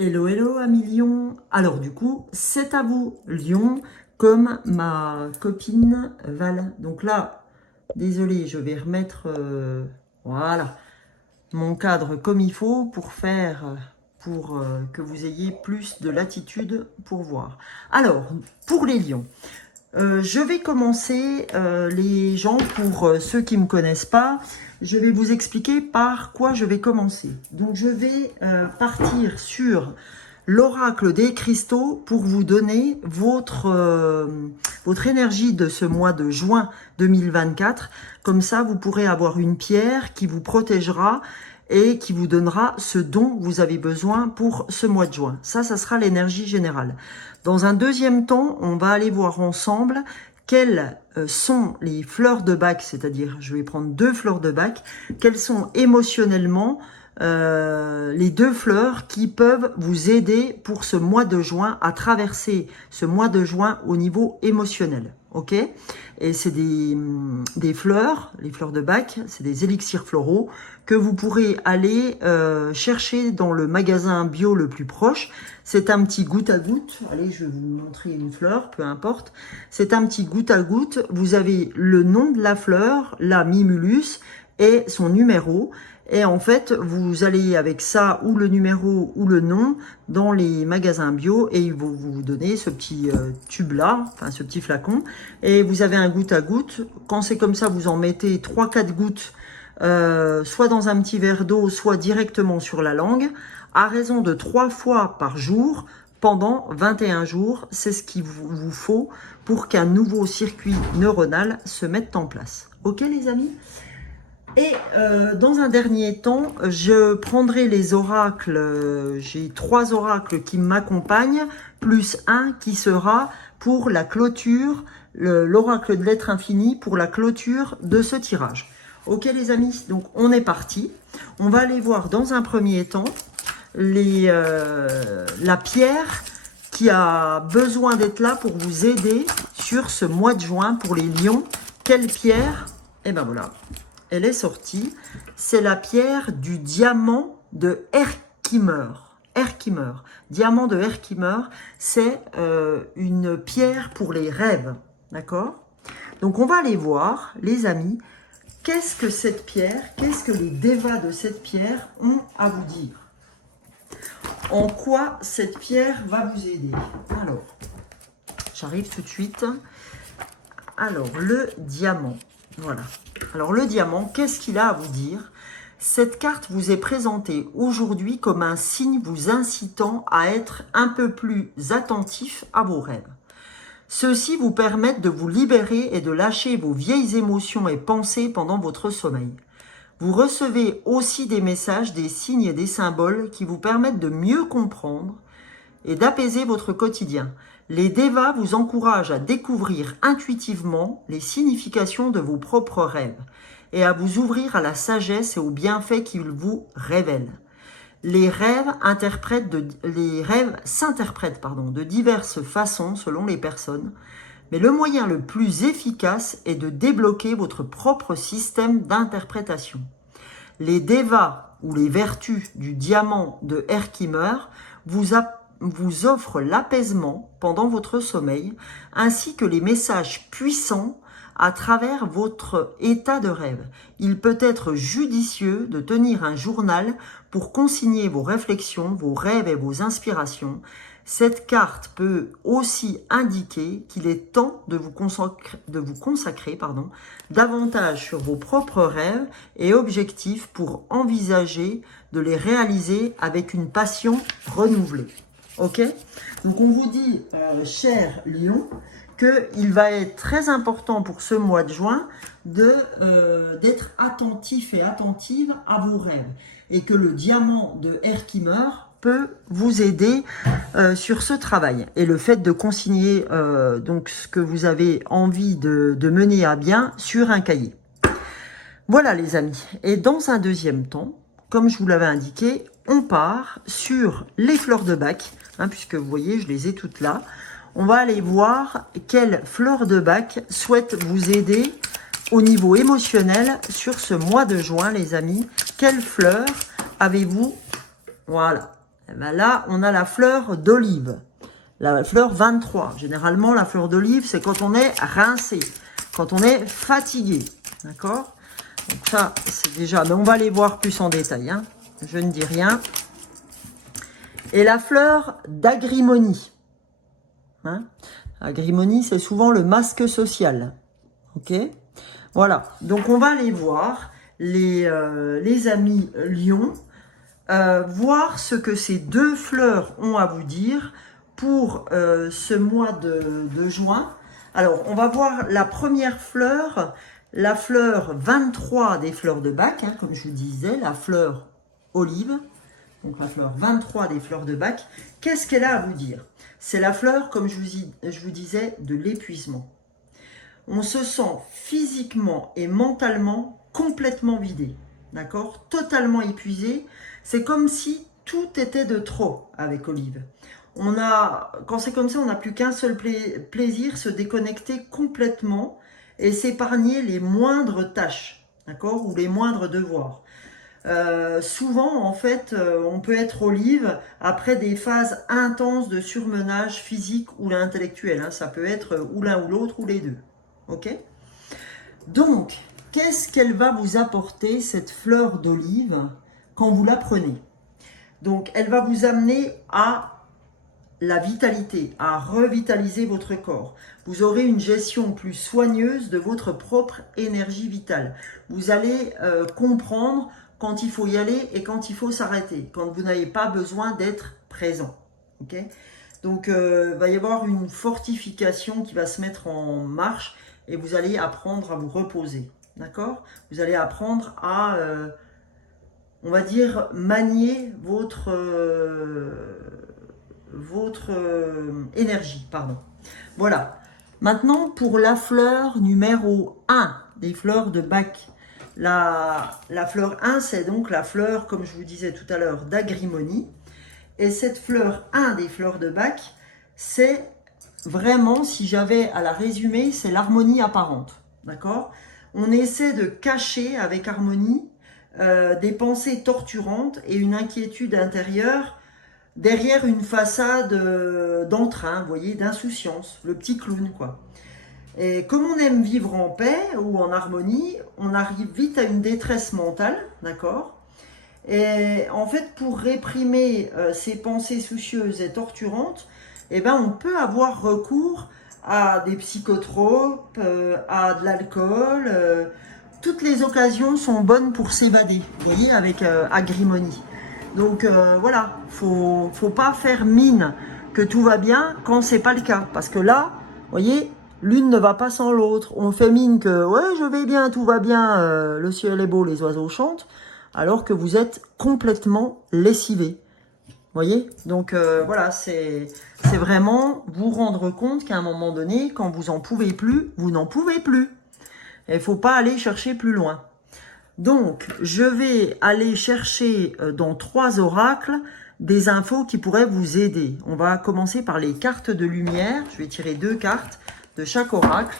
Hello, hello, amis Lion. Alors du coup, c'est à vous, Lion, comme ma copine Val. Donc là, désolé, je vais remettre voilà, mon cadre comme il faut pour faire, pour que vous ayez plus de latitude pour voir. Alors, pour les Lions, je vais commencer, les gens, pour ceux qui ne me connaissent pas, je vais vous expliquer par quoi je vais commencer. Donc je vais partir sur l'oracle des cristaux pour vous donner votre énergie de ce mois de juin 2024. Comme ça, vous pourrez avoir une pierre qui vous protégera et qui vous donnera ce dont vous avez besoin pour ce mois de juin. Ça sera l'énergie générale. Dans un deuxième temps, on va aller voir ensemble quelles sont les fleurs de bac, c'est-à-dire, je vais prendre 2 fleurs de bac, quelles sont émotionnellement les 2 fleurs qui peuvent vous aider pour ce mois de juin, à traverser ce mois de juin au niveau émotionnel. Ok? Et c'est des fleurs, les fleurs de bac, c'est des élixirs floraux que vous pourrez aller chercher dans le magasin bio le plus proche. C'est un petit goutte à goutte. Allez, je vais vous montrer une fleur, peu importe. C'est un petit goutte à goutte. Vous avez le nom de la fleur, la mimulus, et son numéro. Et en fait, vous allez avec ça, ou le numéro, ou le nom, dans les magasins bio, et ils vont vous donner ce petit tube-là, enfin ce petit flacon. Et vous avez un goutte à goutte. Quand c'est comme ça, vous en mettez 3-4 gouttes, soit dans un petit verre d'eau, soit directement sur la langue, à raison de 3 fois par jour, pendant 21 jours. C'est ce qu'il vous faut pour qu'un nouveau circuit neuronal se mette en place. Ok les amis ? Et dans un dernier temps, je prendrai les oracles, j'ai 3 oracles qui m'accompagnent, plus un qui sera pour la clôture, l'oracle de l'être infini pour la clôture de ce tirage. Ok les amis, donc on est parti. On va aller voir dans un premier temps la pierre qui a besoin d'être là pour vous aider sur ce mois de juin pour les lions. Quelle pierre? Et ben voilà. Elle est sortie, c'est la pierre du diamant de Herkimer. Herkimer, diamant de Herkimer, c'est une pierre pour les rêves, d'accord? Donc on va aller voir, les amis, qu'est-ce que cette pierre, qu'est-ce que les devas de cette pierre ont à vous dire? En quoi cette pierre va vous aider? Alors, j'arrive tout de suite. Alors, le diamant. Voilà. Alors le diamant, qu'est-ce qu'il a à vous dire? Cette carte vous est présentée aujourd'hui comme un signe vous incitant à être un peu plus attentif à vos rêves. Ceux-ci vous permettent de vous libérer et de lâcher vos vieilles émotions et pensées pendant votre sommeil. Vous recevez aussi des messages, des signes et des symboles qui vous permettent de mieux comprendre et d'apaiser votre quotidien. Les devas vous encouragent à découvrir intuitivement les significations de vos propres rêves et à vous ouvrir à la sagesse et aux bienfaits qu'ils vous révèlent. Les rêves s'interprètent de diverses façons selon les personnes, mais le moyen le plus efficace est de débloquer votre propre système d'interprétation. Les devas ou les vertus du diamant de Herkimer vous offre l'apaisement pendant votre sommeil, ainsi que les messages puissants à travers votre état de rêve. Il peut être judicieux de tenir un journal pour consigner vos réflexions, vos rêves et vos inspirations. Cette carte peut aussi indiquer qu'il est temps de vous consacrer davantage sur vos propres rêves et objectifs pour envisager de les réaliser avec une passion renouvelée. Ok? Donc on vous dit, cher Lion, qu'il va être très important pour ce mois de juin d'être attentif et attentive à vos rêves. Et que le diamant de Herkimer peut vous aider sur ce travail. Et le fait de consigner donc ce que vous avez envie de mener à bien sur un cahier. Voilà les amis. Et dans un deuxième temps, comme je vous l'avais indiqué, on part sur les fleurs de bac. Puisque vous voyez, je les ai toutes là. On va aller voir quelles fleurs de bac souhaitent vous aider au niveau émotionnel sur ce mois de juin, les amis. Quelles fleurs avez-vous? Voilà. Eh ben là, on a la fleur d'olive. La fleur 23. Généralement, la fleur d'olive, c'est quand on est rincé, quand on est fatigué. D'accord? Donc ça, c'est déjà... Mais on va les voir plus en détail. Hein. Je ne dis rien. Et la fleur d'agrimonie. Hein? Agrimonie, c'est souvent le masque social. Ok? Voilà. Donc, on va aller voir les amis lions. Voir ce que ces deux fleurs ont à vous dire pour ce mois de juin. Alors, on va voir la première fleur, la fleur 23 des fleurs de Bach, hein, comme je vous disais, la fleur olive. Donc, la fleur 23 des fleurs de Bach. Qu'est-ce qu'elle a à vous dire? C'est la fleur, comme je vous disais, de l'épuisement. On se sent physiquement et mentalement complètement vidé. D'accord? Totalement épuisé. C'est comme si tout était de trop avec Olive. Quand c'est comme ça, on n'a plus qu'un seul plaisir, se déconnecter complètement et s'épargner les moindres tâches, d'accord, ou les moindres devoirs. Souvent, en fait, on peut être Olive après des phases intenses de surmenage physique ou intellectuel. Hein. Ça peut être ou l'un ou l'autre ou les deux. Ok? Donc, qu'est-ce qu'elle va vous apporter, cette fleur d'olive, quand vous la prenez? Donc, elle va vous amener à la vitalité, à revitaliser votre corps. Vous aurez une gestion plus soigneuse de votre propre énergie vitale. Vous allez comprendre quand il faut y aller et quand il faut s'arrêter, quand vous n'avez pas besoin d'être présent. Okay? Donc, va y avoir une fortification qui va se mettre en marche et vous allez apprendre à vous reposer. D'accord? Vous allez apprendre à, on va dire, manier votre énergie, pardon. Voilà. Maintenant, pour la fleur numéro 1 des fleurs de Bach. La fleur 1, c'est donc la fleur, comme je vous disais tout à l'heure, d'agrimonie. Et cette fleur 1 des fleurs de Bach, c'est vraiment, si j'avais à la résumer, c'est l'harmonie apparente. D'accord? On essaie de cacher avec harmonie des pensées torturantes et une inquiétude intérieure derrière une façade d'entrain, vous voyez, d'insouciance, le petit clown, quoi. Et comme on aime vivre en paix ou en harmonie, on arrive vite à une détresse mentale, d'accord? Et en fait, pour réprimer ces pensées soucieuses et torturantes, eh ben, on peut avoir recours à des psychotropes, à de l'alcool. Toutes les occasions sont bonnes pour s'évader, vous voyez, avec agrimonie. Donc voilà, faut pas faire mine que tout va bien quand c'est pas le cas. Parce que là, vous voyez, l'une ne va pas sans l'autre. On fait mine que ouais, je vais bien, tout va bien, le ciel est beau, les oiseaux chantent, alors que vous êtes complètement lessivé. Vous voyez? Donc voilà, c'est vraiment vous rendre compte qu'à un moment donné, quand vous en pouvez plus, vous n'en pouvez plus. Il ne faut pas aller chercher plus loin. Donc, je vais aller chercher dans 3 oracles des infos qui pourraient vous aider. On va commencer par les cartes de lumière. Je vais tirer 2 cartes de chaque oracle.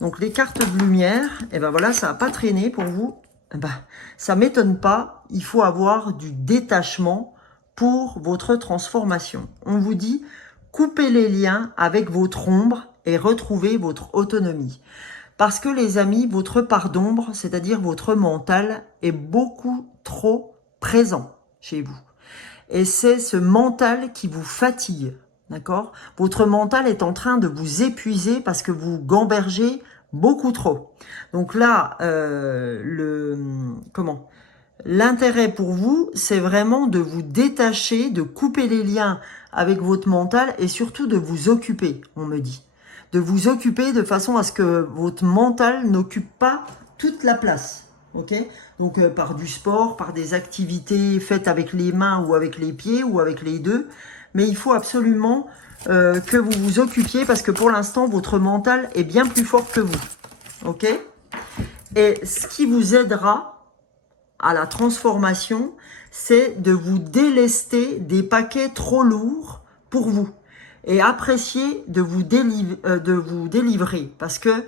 Donc, les cartes de lumière, et ben voilà, ça n'a pas traîné pour vous. Eh ben, ça ne m'étonne pas. Il faut avoir du détachement pour votre transformation. On vous dit, coupez les liens avec votre ombre et retrouvez votre autonomie. Parce que les amis, votre part d'ombre, c'est-à-dire votre mental, est beaucoup trop présent chez vous. Et c'est ce mental qui vous fatigue, d'accord? Votre mental est en train de vous épuiser parce que vous gambergez beaucoup trop. Donc là, l'intérêt pour vous, c'est vraiment de vous détacher, de couper les liens avec votre mental et surtout de vous occuper, on me dit. De vous occuper de façon à ce que votre mental n'occupe pas toute la place. Ok? Donc par du sport, par des activités faites avec les mains ou avec les pieds ou avec les deux. Mais il faut absolument que vous vous occupiez parce que pour l'instant, votre mental est bien plus fort que vous. Ok? Et ce qui vous aidera à la transformation, c'est de vous délester des paquets trop lourds pour vous. Et apprécier de vous délivrer. Parce que,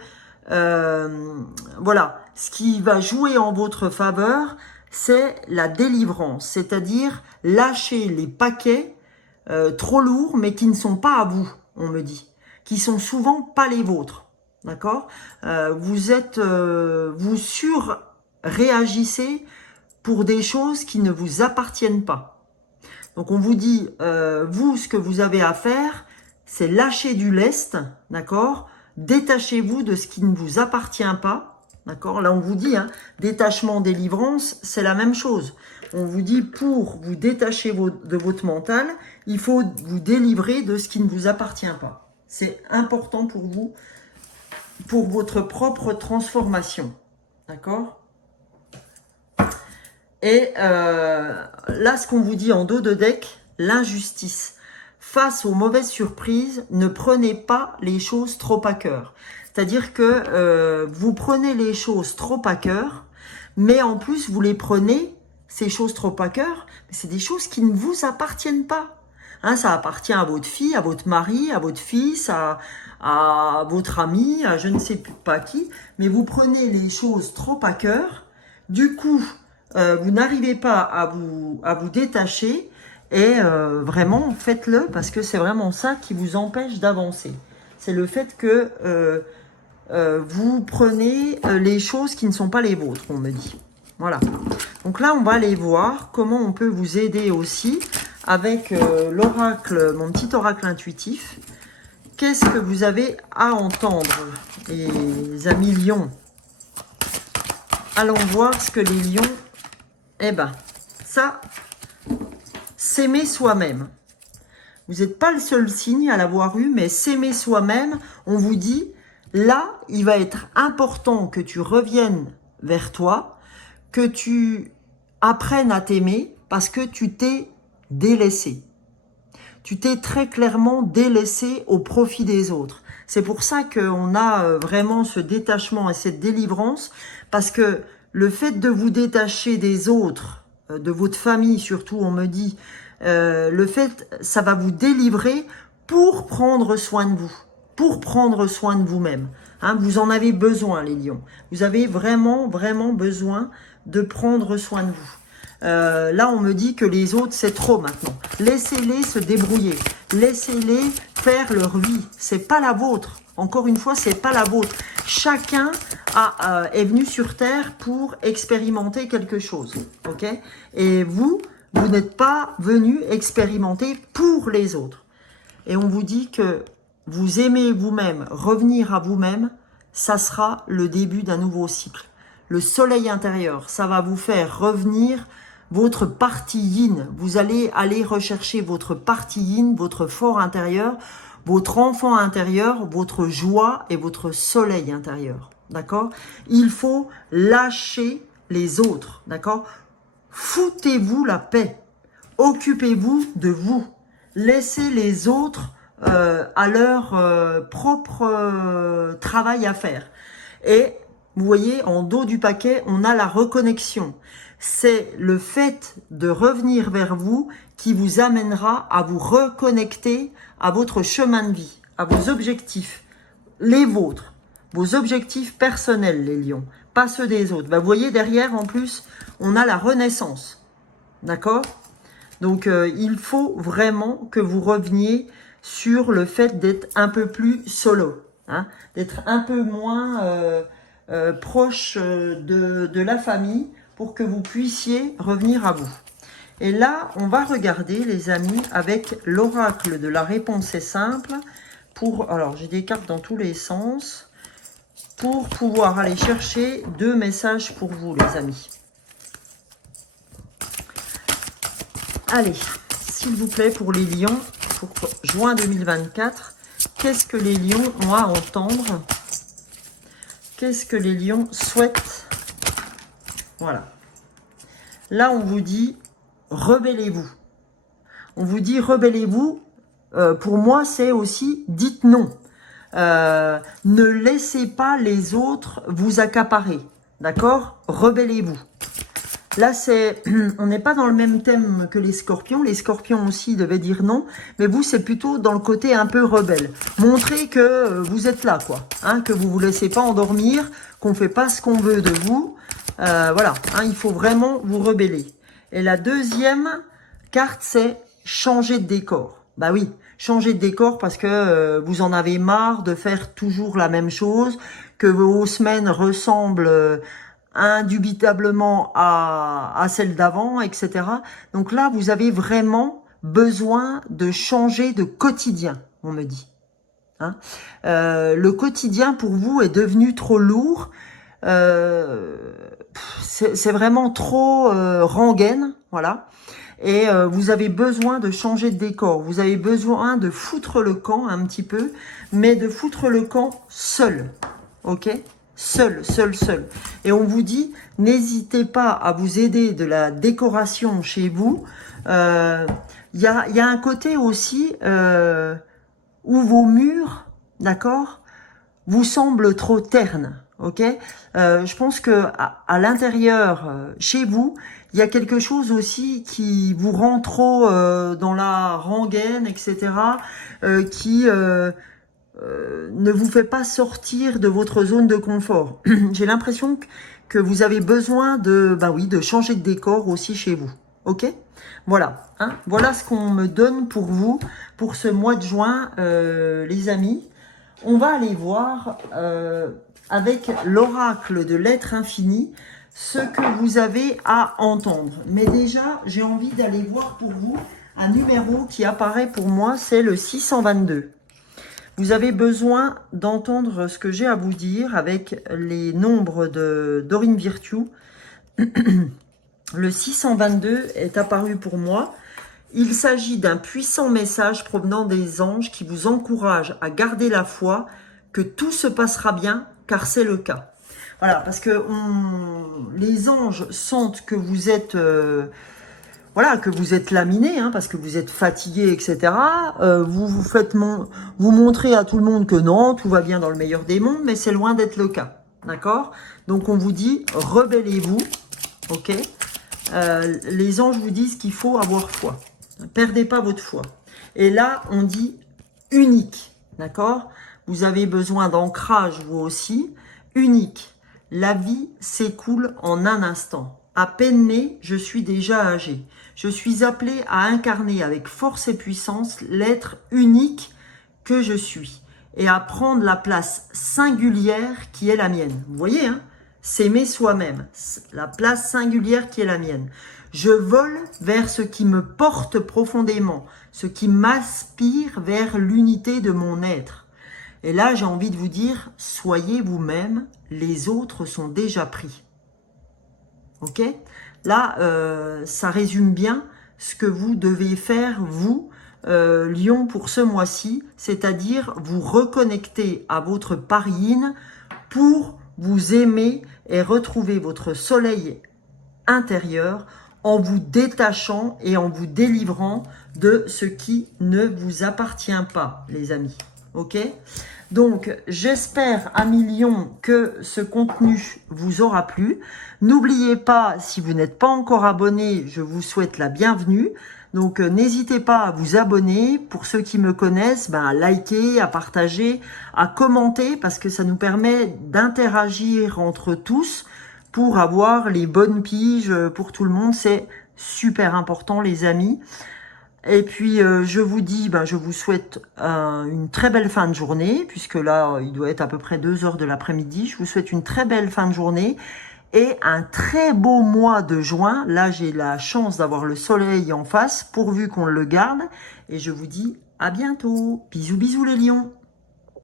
voilà, ce qui va jouer en votre faveur, c'est la délivrance, c'est-à-dire lâcher les paquets trop lourds, mais qui ne sont pas à vous, on me dit, qui sont souvent pas les vôtres, d'accord? Vous surréagissez pour des choses qui ne vous appartiennent pas. Donc on vous dit, vous, ce que vous avez à faire, c'est lâcher du lest, d'accord? Détachez-vous de ce qui ne vous appartient pas, d'accord? Là on vous dit, hein, détachement, délivrance, c'est la même chose. On vous dit, pour vous détacher de votre mental, il faut vous délivrer de ce qui ne vous appartient pas. C'est important pour vous, pour votre propre transformation, d'accord? Et là, ce qu'on vous dit en dos de deck, l'injustice. Face aux mauvaises surprises, ne prenez pas les choses trop à cœur. C'est-à-dire que vous prenez les choses trop à cœur, mais en plus, vous les prenez, ces choses trop à cœur, mais c'est des choses qui ne vous appartiennent pas. Hein, ça appartient à votre fille, à votre mari, à votre fils, à votre ami, à je ne sais pas qui, mais vous prenez les choses trop à cœur, du coup, vous n'arrivez pas à vous détacher et vraiment faites-le parce que c'est vraiment ça qui vous empêche d'avancer. C'est le fait que vous prenez les choses qui ne sont pas les vôtres, on me dit. Voilà. Donc là, on va aller voir comment on peut vous aider aussi avec l'oracle, mon petit oracle intuitif. Qu'est-ce que vous avez à entendre, les amis lions? Allons voir ce que les lions... Eh ben, ça, s'aimer soi-même. Vous n'êtes pas le seul signe à l'avoir eu, mais s'aimer soi-même, on vous dit, là, il va être important que tu reviennes vers toi, que tu apprennes à t'aimer, parce que tu t'es délaissé. Tu t'es très clairement délaissé au profit des autres. C'est pour ça qu'on a vraiment ce détachement et cette délivrance, parce que le fait de vous détacher des autres, de votre famille surtout, on me dit, le fait, ça va vous délivrer pour prendre soin de vous, pour prendre soin de vous-même. Hein, vous en avez besoin, les lions. Vous avez vraiment, vraiment besoin de prendre soin de vous. Là, on me dit que les autres, c'est trop maintenant. Laissez-les se débrouiller. Laissez-les faire leur vie. C'est pas la vôtre. Encore une fois, c'est pas la vôtre. Chacun est venu sur Terre pour expérimenter quelque chose. Ok? Et vous n'êtes pas venu expérimenter pour les autres. Et on vous dit que vous aimez vous-même, revenir à vous-même, ça sera le début d'un nouveau cycle. Le soleil intérieur, ça va vous faire revenir votre partie yin. Vous allez aller rechercher votre partie yin, votre fort intérieur, votre enfant intérieur, votre joie et votre soleil intérieur. D'accord? Il faut lâcher les autres. D'accord? Foutez-vous la paix. Occupez-vous de vous. Laissez les autres à leur propre travail à faire. Et vous voyez, en dos du paquet, on a la reconnexion. C'est le fait de revenir vers vous qui vous amènera à vous reconnecter à votre chemin de vie, à vos objectifs, les vôtres, vos objectifs personnels, les lions, pas ceux des autres. Bah, vous voyez, derrière, en plus, on a la renaissance. D'accord? Donc, il faut vraiment que vous reveniez sur le fait d'être un peu plus solo, hein, d'être un peu moins proche de la famille pour que vous puissiez revenir à vous. Et là, on va regarder, les amis, avec l'oracle de la réponse est simple. Alors, j'ai des cartes dans tous les sens pour pouvoir aller chercher 2 messages pour vous, les amis. Allez, s'il vous plaît, pour les lions, pour juin 2024, qu'est-ce que les lions ont à entendre? Qu'est-ce que les lions souhaitent? Voilà. Là, on vous dit, rebellez-vous. On vous dit, rebellez-vous. Pour moi, c'est aussi, dites non. Ne laissez pas les autres vous accaparer. D'accord? Rebellez-vous. Là, on n'est pas dans le même thème que les scorpions. Les scorpions aussi devaient dire non. Mais vous, c'est plutôt dans le côté un peu rebelle. Montrez que vous êtes là, quoi. Hein, que vous ne vous laissez pas endormir, qu'on ne fait pas ce qu'on veut de vous. Voilà, hein, il faut vraiment vous rebeller. Et la deuxième carte, c'est changer de décor. Bah oui, changer de décor parce que vous en avez marre de faire toujours la même chose, que vos semaines ressemblent indubitablement à celles d'avant, etc. Donc là, vous avez vraiment besoin de changer de quotidien, on me dit. Hein, le quotidien pour vous est devenu trop lourd. C'est vraiment trop rengaine, voilà. Et vous avez besoin de changer de décor. Vous avez besoin de foutre le camp un petit peu, mais de foutre le camp seul, ok? Seul, seul, seul. Et on vous dit, n'hésitez pas à vous aider de la décoration chez vous. Il y a un côté aussi où vos murs, d'accord, vous semblent trop ternes, ok. Je pense que à l'intérieur, chez vous, il y a quelque chose aussi qui vous rend trop dans la rengaine, etc., qui ne vous fait pas sortir de votre zone de confort. J'ai l'impression que vous avez besoin de, bah oui, de changer de décor aussi chez vous, ok. Voilà, hein, voilà ce qu'on me donne pour vous, pour ce mois de juin, les amis. On va aller voir avec l'oracle de l'être infini ce que vous avez à entendre. Mais déjà, j'ai envie d'aller voir pour vous un numéro qui apparaît pour moi, c'est le 622. Vous avez besoin d'entendre ce que j'ai à vous dire avec les nombres de Dorine Virtue. Le 622 est apparu pour moi. Il s'agit d'un puissant message provenant des anges qui vous encourage à garder la foi, que tout se passera bien, car c'est le cas. Voilà, parce que les anges sentent que vous êtes, voilà, que vous êtes laminé, hein, parce que vous êtes fatigué, etc. Vous montrez à tout le monde que non, tout va bien dans le meilleur des mondes, mais c'est loin d'être le cas, d'accord? Donc on vous dit, rebellez-vous, ok? Les anges vous disent qu'il faut avoir foi. Perdez pas votre foi. Et là, on dit unique, d'accord? Vous avez besoin d'ancrage, vous aussi. Unique. La vie s'écoule en un instant. À peine né, je suis déjà âgé. Je suis appelé à incarner avec force et puissance l'être unique que je suis et à prendre la place singulière qui est la mienne. Vous voyez, hein? S'aimer soi-même, la place singulière qui est la mienne. Je vole vers ce qui me porte profondément, ce qui m'aspire vers l'unité de mon être. Et là, j'ai envie de vous dire, soyez vous-même, les autres sont déjà pris. Ok? Là, ça résume bien ce que vous devez faire, vous, Lion, pour ce mois-ci, c'est-à-dire vous reconnecter à votre part yin pour vous aimer et retrouver votre soleil intérieur en vous détachant et en vous délivrant de ce qui ne vous appartient pas, les amis. Ok? Donc, j'espère à millions que ce contenu vous aura plu. N'oubliez pas, si vous n'êtes pas encore abonné, je vous souhaite la bienvenue. Donc, n'hésitez pas à vous abonner. Pour ceux qui me connaissent, à liker, à partager, à commenter, parce que ça nous permet d'interagir entre tous pour avoir les bonnes piges pour tout le monde. C'est super important, les amis. Et puis, je vous dis, je vous souhaite une très belle fin de journée, puisque là, il doit être à peu près 2 heures de l'après-midi. Je vous souhaite une très belle fin de journée et un très beau mois de juin. Là, j'ai la chance d'avoir le soleil en face, pourvu qu'on le garde. Et je vous dis à bientôt. Bisous, bisous les lions.